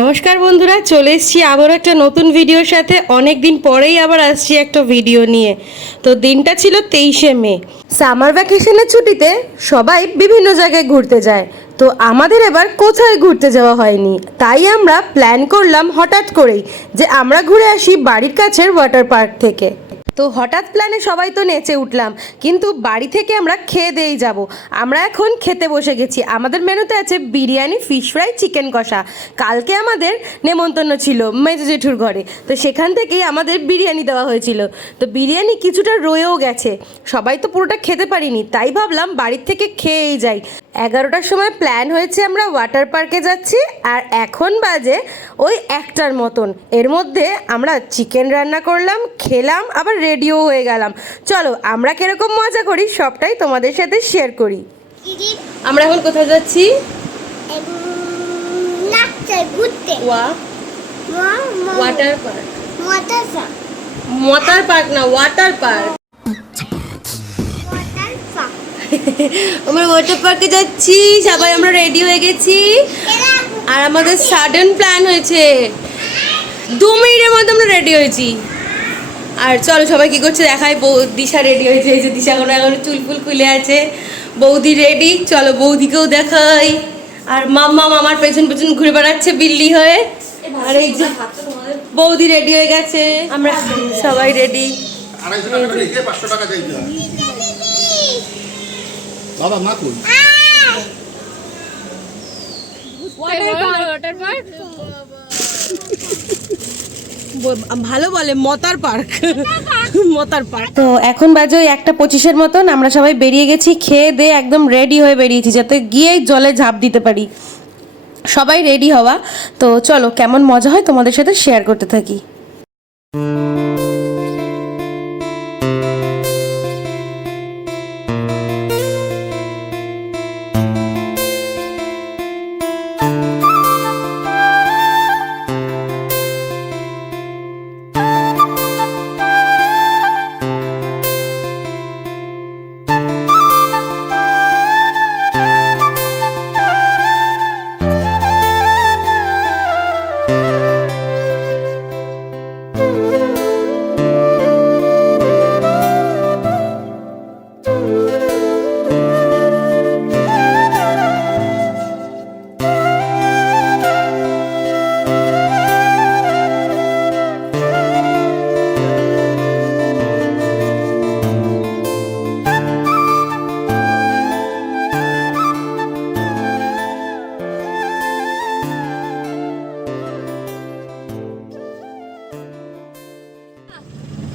নমস্কার বন্ধুরা, চলে এসেছি আবার একটা নতুন ভিডিওর সাথে। অনেক দিন পরেই আবার আসছি একটা ভিডিও নিয়ে। তো দিনটা ছিল 23শে মে। সামার ভ্যাকেশনের ছুটিতে সবাই বিভিন্ন জায়গায় ঘুরতে যায়। তো আমাদের এবার কোথায় ঘুরতে যাওয়া হয়নি, তাই আমরা প্ল্যান করলাম হঠাৎ করেই যে আমরা ঘুরে আসি বাড়ির কাছের ওয়াটার পার্ক থেকে। তো হঠাৎ প্ল্যানে সবাই তো নেচে উঠলাম, কিন্তু বাড়ি থেকে আমরা খেয়ে দিয়েই যাব। আমরা এখন খেতে বসে গেছি। আমাদের মেনুতে আছে বিরিয়ানি, ফিশ ফ্রাই, চিকেন কষা। কালকে আমাদের নেমন্তন্ন ছিল মেজো জেঠুর ঘরে, তো সেখান থেকেই আমাদের বিরিয়ানি দেওয়া হয়েছিল। তো বিরিয়ানি কিছুটা রয়েও গেছে, সবাই তো পুরোটা খেতে পারিনি, তাই ভাবলাম বাড়ির থেকে খেয়েই যাই। 11টার সময় প্ল্যান হয়েছে আমরা ওয়াটার পার্কে যাচ্ছি, আর এখন বাজে ওই 1টার মতন। এর মধ্যে আমরা চিকেন রান্না করলাম, খেলাম, আবার রেডিও হয়ে গেলাম। চলো আমরা কিরকম মজা করি সবটাই তোমাদের সাথে শেয়ার করি। আমরা এখন কোথায় যাচ্ছি? Water park. ওয়াটার পার্ক না, ওয়াটার পার্ক। আমরা ওয়াটার পার্কে যাচ্ছি, সবাই আমরা রেডি হয়ে গেছি। আর আমাদের সাডেন প্ল্যান হয়েছে, 2 মিনিটের মধ্যে আমরা রেডি হয়েছি। আর চলো সবাই কি করছে দেখাই। দিশা রেডি হয়েছে, এই যে দিশা এখন চুল ফুল খুলে আছে। বৌদি রেডি, চলো বৌদিকেও দেখাই। আর মাম্মা মামার পেছন পেছন ঘুরে বেড়াচ্ছে বিল্লি হয়ে। আর এই যে বৌদি রেডি হয়ে গেছে, আমরা সবাই রেডি। বাবা মা কই? ভালো বলে মতার পার্ক, মতার পার্ক। তো এখন বাজে ওই 1:25-এর মতন। আমরা সবাই বেরিয়ে গেছি, খেয়ে দিয়ে একদম রেডি হয়ে বেরিয়েছি যাতে গিয়েই জলে ঝাঁপ দিতে পারি। সবাই রেডি হওয়া। তো চলো কেমন মজা হয় তোমাদের সাথে শেয়ার করতে থাকি।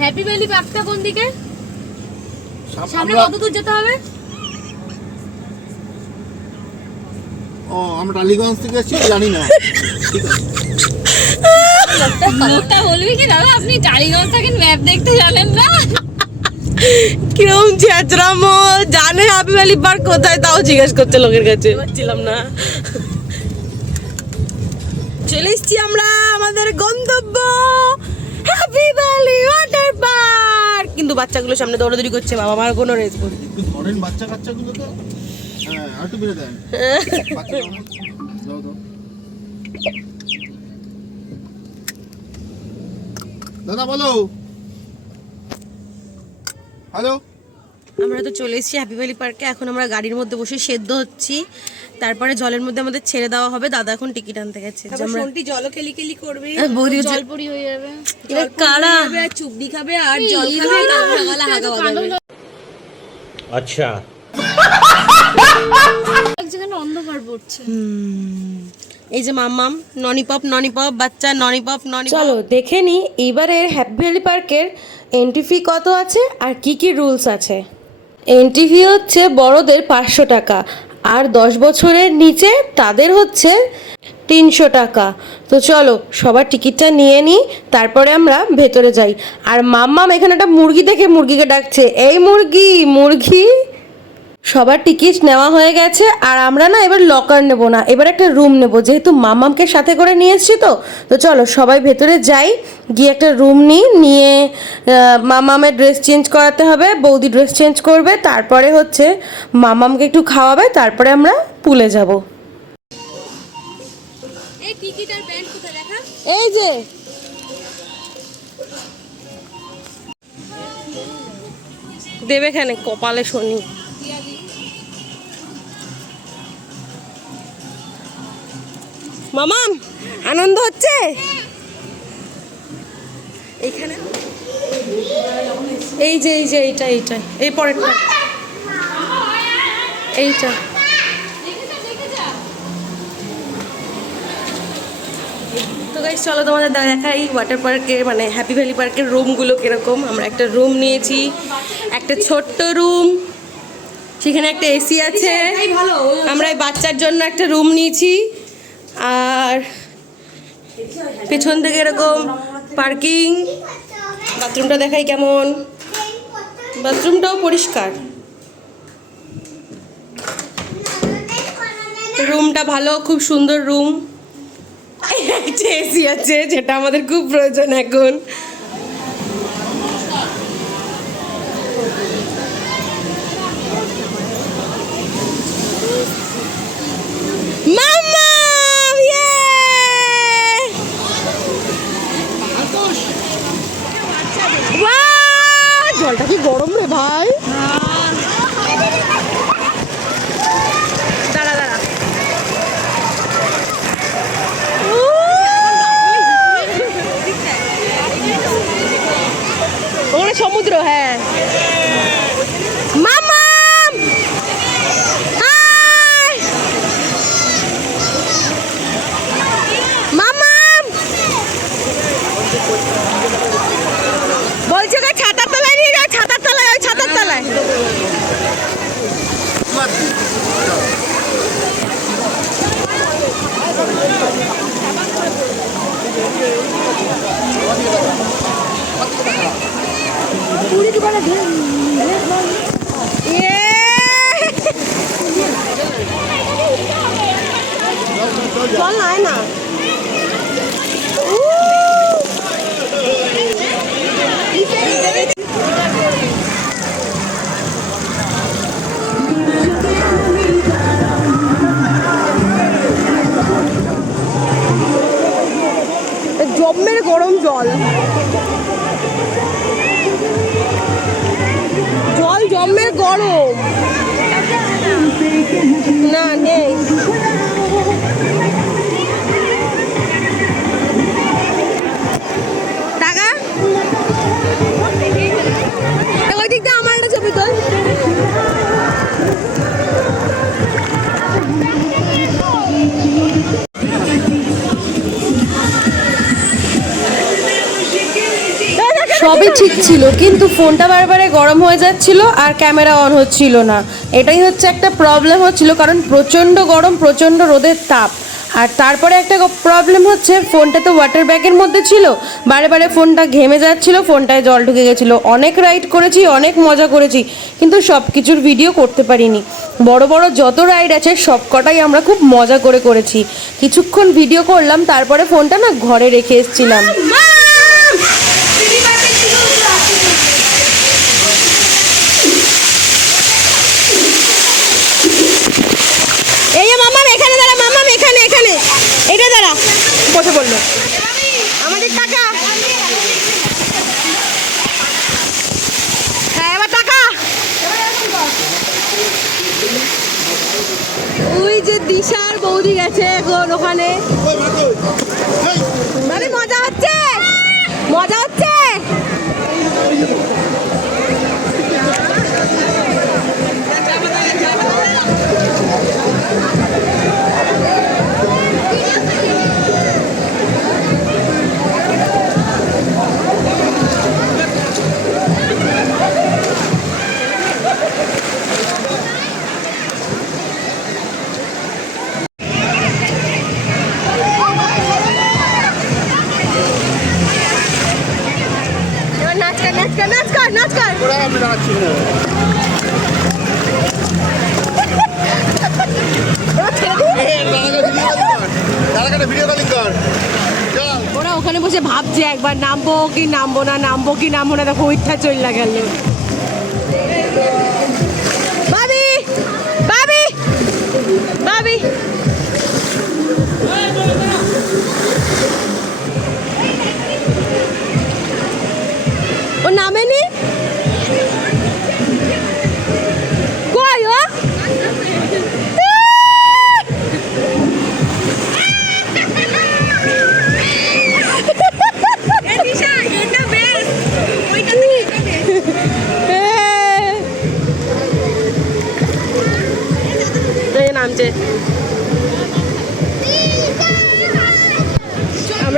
হ্যাপি ভ্যালি পার্কটা কোন দিকে? সামনে কত দূর যেতে হবে? ও আমরা টালিগঞ্জ থেকে এসেছি, জানি না। ঠিক আছে, লোকটা বলবি কি দাদা আপনি টালিগঞ্জ থাকেন, ম্যাপ দেখতে জানেন না? কিরম ছেচরামো, জানে হ্যাপি ভ্যালি পার্ক কোথায় তাও জিজ্ঞেস করছে লোকের কাছে। পাচ্ছিলাম না। চলে এসছি আমরা আমাদের গন্তব্য হ্যাপি ভ্যালি ওয়াটার পার্ক। কিন্তু বাচ্চাগুলো সামনে দৌড়াদৌড়ি করছে, বাবা মার কোনো রেসপন্স। একটু ধরেন বাচ্চা কাচ্চাগুলো তো। হ্যাঁ আর একটু বেড়ে দেন বাচ্চা দাও দাও। দাদা বলো। হ্যালো, আমরা তো চলে এসেছি হ্যাপি ভ্যালি পার্কে। এখন আমরা গাড়ির মধ্যে বসে সেদ্ধ হচ্ছি, তারপরে জলের মধ্যে আমাদের ছেড়ে দেওয়া হবে। দাদা এখন টিকিট আনতে গেছে। আমরা জলও খেলি করবে, বৌদি জলপুরি হয়ে যাবে, কারা চুবড়ি খাবে আর জল খাবে, হাগা বাঁধাবে। আচ্ছা, এক জায়গায় অন্ধকার পড়ছে। এই যে মাম্মাম ননিপপ বাচ্চা ননিপপ। চলো দেখে নি এবারের হ্যাপি ভ্যালি পার্কের এন্ট্রি ফি কত আছে আর কি কি রুলস আছে। এন্ট্রি ফি হচ্ছে বড়দের 500 টাকা, আর 10 বছরের নিচে তাদের হচ্ছে 300 টাকা। তো চলো সবার টিকিটটা নিয়ে নিই, তারপরে আমরা ভেতরে যাই। আর মাম্মাম এখানে একটা মুরগি দেখে মুরগিকে ডাকছে, এই মুরগি মুরগি। সবার টিকিট নেওয়া হয়ে গেছে, আর আমরা না এবার লকার নেব না, এবার একটা রুম নেব, যেহেতু মামামকে সাথে করে নিয়ে এসেছি। তো চলো সবাই ভেতরে যাই, গিয়ে একটা রুম নিয়ে মামামের ড্রেস চেঞ্জ করাতে হবে, বৌদি ড্রেস চেঞ্জ করবে, তারপরে হচ্ছে মামামকে একটু খাওয়াবে, তারপরে আমরা পুলে যাব। এই টিকিট এই যে দেবে এখানে কপালে শনি। মামাম আনন্দ হচ্ছে এইখানে। এই যে এইটা এই পরেরটা এইটা। তো গাইস চলো তোমাদের দেখাই ওয়াটার পার্কের মানে হ্যাপি ভ্যালি পার্কের রুমগুলো কীরকম। আমরা একটা রুম নিয়েছি, একটা ছোট্ট রুম, সেখানে একটা এসি আছে। আমরা এই বাচ্চার জন্য একটা রুম নিয়েছি, আর পেছন থেকে এরকম পার্কিং। বাথরুমটা দেখাই কেমন, বাথরুমটাও পরিষ্কার, রুমটা ভালো, খুব সুন্দর রুম। একটা এসি আছে যেটা আমাদের খুব প্রয়োজন এখন। মাম্মা জলটা কি গরম রে ভাই। দাঁড়া দাঁড়া, ওখানে সমুদ্র। হ্যাঁ মামাম হাই মামাম বলছো কে ছাতার তলায় নিয়ে যাও, ছাতার তলায়, ওই ছাতার তলায়। চল না আয় না। জম্মের গরম জল, জল জম্মের গরম। না নেই টাকা, ওই দিক দিয়ে আমার একটা ছবি তোল। সবই ঠিক ছিল, কিন্তু ফোনটা বারবার গরম হয়ে যাচ্ছিল আর ক্যামেরা অন হচ্ছিল না। এটাই হচ্ছে একটা প্রবলেম হচ্ছিল, কারণ প্রচণ্ড গরম, প্রচণ্ড রোদের তাপ। আর তারপরে একটা প্রবলেম হচ্ছে, ফোনটা তো ওয়াটার ব্যাগের মধ্যে ছিল, বারে বারে ফোনটা ঘেমে যাচ্ছিল, ফোনটায় জল ঢুকে গেছিলো। অনেক রাইড করেছি, অনেক মজা করেছি, কিন্তু সব কিছুর ভিডিও করতে পারিনি। বড় বড় যত রাইড আছে সব কটাই আমরা খুব মজা করে করেছি। কিছুক্ষণ ভিডিও করলাম, তারপরে ফোনটা না ঘরে রেখে এসেছিলাম। এই মামাম এখানে দাঁড়া, মামাম এখানে এখানে এটা দাঁড়া, বসে পড়লো আমাদের টাকা। হ্যাঁ এবার টাকা। ওই যে দিশার বৌদি গেছে এখন ওখানে। মানে মজা হচ্ছে, মজা হচ্ছে। ওরা ওখানে বসে ভাবছে একবার নামবো কি নামবো না, নামবো কি নামবো না। দেখো ইচ্ছা চলে গেল। ভাবি ভাবি ভাবি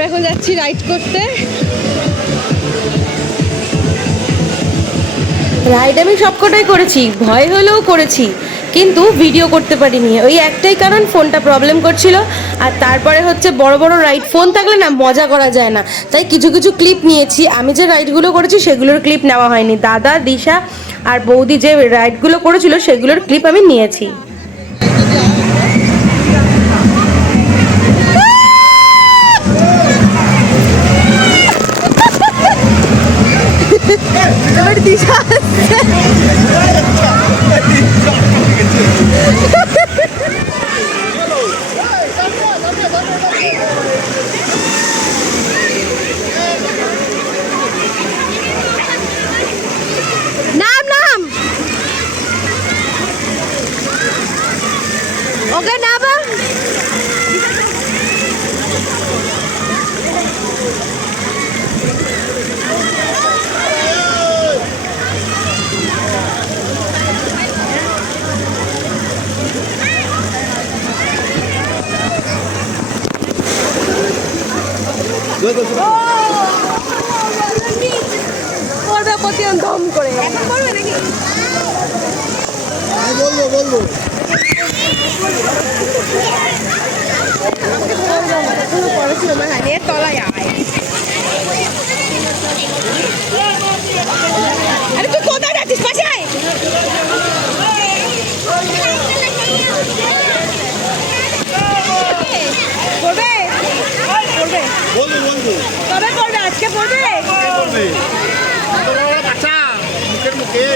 আমরা এখন যাচ্ছি রাইড করতে। রাইড আমি সবকটাই করেছি, ভয় হলেও করেছি, কিন্তু ভিডিও করতে পারিনি। ওই একটাই কারণ, ফোনটা প্রবলেম করছিল। আর তারপরে হচ্ছে বড় বড় রাইড ফোন থাকলে না মজা করা যায় না, তাই কিছু কিছু ক্লিপ নিয়েছি। আমি যে রাইডগুলো করেছি সেগুলোর ক্লিপ নেওয়া হয়নি। দাদা, দিশা আর বৌদি যে রাইডগুলো করেছিল সেগুলোর ক্লিপ আমি নিয়েছি। এবার দিশা নাম নাম ওকে নামা। করবে প্রতি দম করে করবে নাকি বলবো পড়াশোনা মানে তলায় আয়। আরে তুই কোথায় যাচ্ছিস? পাশে আয়। পড়বে পড়বে বলবো কবে পড়বে? আজকে পড়বে? বাচ্চা মুখের মুখে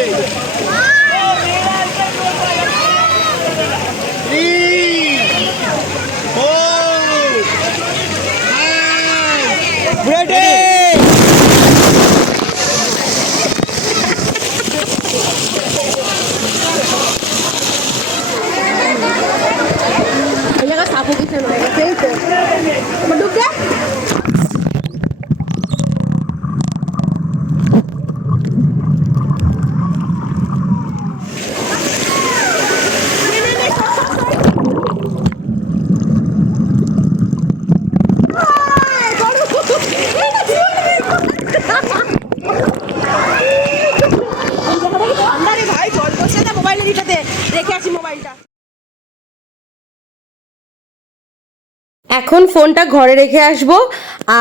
এখন ফোনটা ঘরে রেখে আসবো,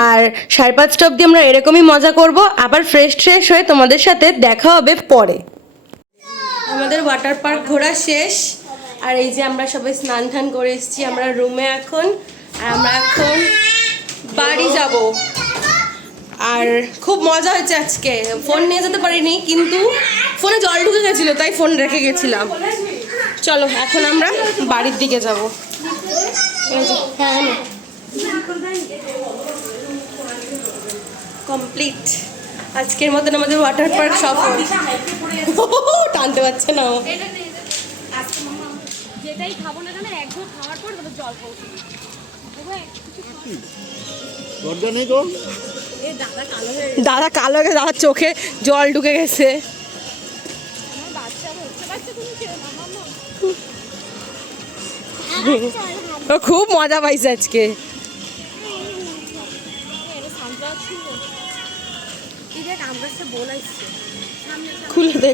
আর 5:30 অবধি আমরা এরকমই মজা করব। আবার ফ্রেশ হয়ে তোমাদের সাথে দেখা হবে পরে। আমাদের ওয়াটার পার্ক ঘোরা শেষ, আর এই যে আমরা সবাই স্নান টান করে এসেছি আমরা রুমে এখন। আর আমরা এখন বাড়ি যাব। আর খুব মজা হয়েছে আজকে। ফোন নিয়ে যেতে পারিনি, কিন্তু ফোনে জল ঢুকে গেছিলো তাই ফোন রেখে গেছিলাম। চলো এখন আমরা বাড়ির দিকে যাব। হ্যাঁ কমপ্লিট আজকের মতন আমাদের ওয়াটার পার্ক সফর। টানতে পারছে না ও। যেটাই খাবো না কেন এক ঘর খাওয়ার পর তবে জল খাবো। দরজা নেই তো। দাদা কালো হয়ে দাদার চোখে জল ঢুকে গেছে। ও খুব মজা পাইছে আজকে।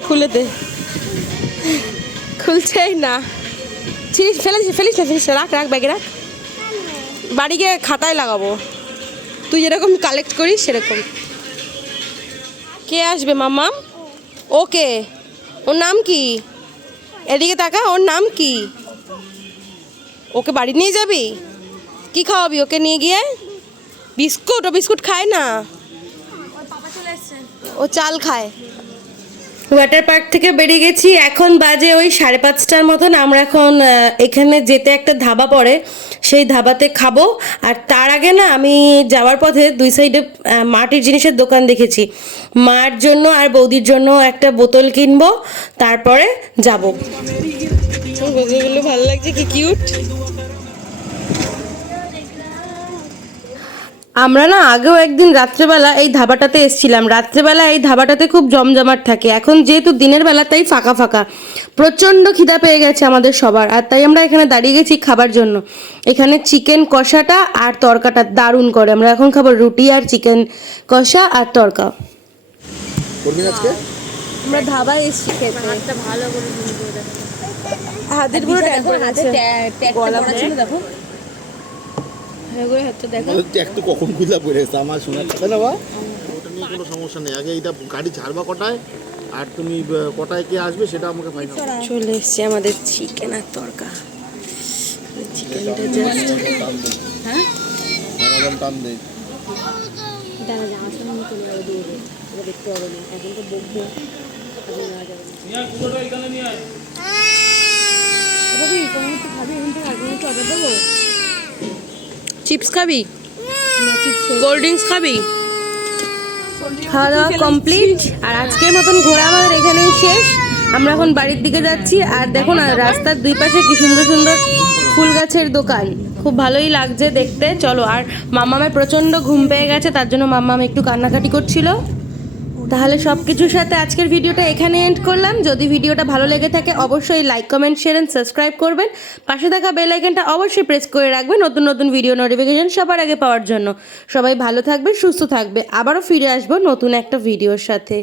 খুলে দে খুলছেই না। ফেলিস রাখ ব্যাগে রাখ। বাড়ি গিয়ে খাতায় লাগাবো, তুই যেরকম কালেক্ট করিস সেরকম। কে আসবে মামা? ওকে, ওর নাম কি? এদিকে তাকা, ওর নাম কি? ওকে বাড়ি নিয়ে যাবি? কি খাওয়াবি ওকে নিয়ে গিয়ে? বিস্কুট? ও বিস্কুট খায় না, ও চাল খায়। ওয়াটার পার্ক থেকে বেরিয়ে গেছি, এখন বাজে ওই 5:30টার মতন। আমরা এখন এখানে যেতে একটা ধাবা পড়ে, সেই ধাবাতে খাবো। আর তার আগে না আমি যাওয়ার পথে দুই সাইডে মাটির জিনিসের দোকান দেখেছি। মার জন্য আর বৌদির জন্য একটা বোতল কিনবো, তারপরে যাবো। ভালো লাগছে, কি কিউট। আমরা না আগেও একদিন রাত্রেবেলা এই ধাবাটাতে এসেছিলাম। রাত্রেবেলা এই ধাবাটাতে খুব জমজমাট থাকে, এখন যেহেতু দিনের বেলা তাই ফাঁকা ফাঁকা। প্রচণ্ড খিদা পেয়ে গেছে আমাদের সবার, আর তাই আমরা এখানে দাঁড়িয়ে গেছি খাবার জন্য। এখানে চিকেন কষাটা আর তরকাটা দারুণ করে। আমরা এখন খাবো রুটি আর চিকেন কষা আর তরকা। আমরা ধাবায় এসেছি খেতে। ভালো করে হাতের পুরো ট্যাগ পড়ে গেছে। গলা পড়ে। দেখো দেখো একটু কখন খুঁজা পড়ে এসে আমার শোনা যাবে না বা ওটা নিয়ে কোনো সমস্যা নেই। আগে এইটা গাড়ি ছাড়বা কটায় আর তুমি কটায় কে আসবে সেটা আমাকে ফাইনাল। চলে এসছে আমাদের চিকেন আর তরকা। চিকেনটা জাস্ট হ্যাঁ আমাদের টান দেই। দাঁড়া যা আসলে আমি চলে যাবো দিয়ে দেবো, ওটা দেখতে হবে না, এখন তো বকবো, এখন নেওয়া যাবে না। ভাবি তোমার তো খাবি, এখন থেকে আগে একটু অর্ডার দেবো। চিপস খাবি? কোল্ড ড্রিঙ্কস খাবি? খাওয়া দাওয়া কমপ্লিট, আর আজকের মতন ঘোরা আমাদের এখানেই শেষ। আমরা এখন বাড়ির দিকে যাচ্ছি। আর দেখো না রাস্তার দুই পাশে কি সুন্দর সুন্দর ফুল গাছের দোকান, খুব ভালোই লাগছে দেখতে। চলো, আর মাম্মামের প্রচণ্ড ঘুম পেয়ে গেছে, তার জন্য মাম্মাম একটু কান্নাকাটি করছিল। তাহলে সব কিছুর সাথে আজকের ভিডিওটা এখানে এন্ড করলাম। যদি ভিডিওটা ভালো লেগে থাকে অবশ্যই like, comment, share and subscribe করবেন। পাশে থাকা বেল আইকনটা অবশ্যই প্রেস করে রাখবেন নতুন নতুন ভিডিও নোটিফিকেশন সবার আগে পাওয়ার জন্য। সবাই ভালো থাকবে, সুস্থ থাকবে। আবারও ফিরে আসবো নতুন একটা ভিডিওর সাথে।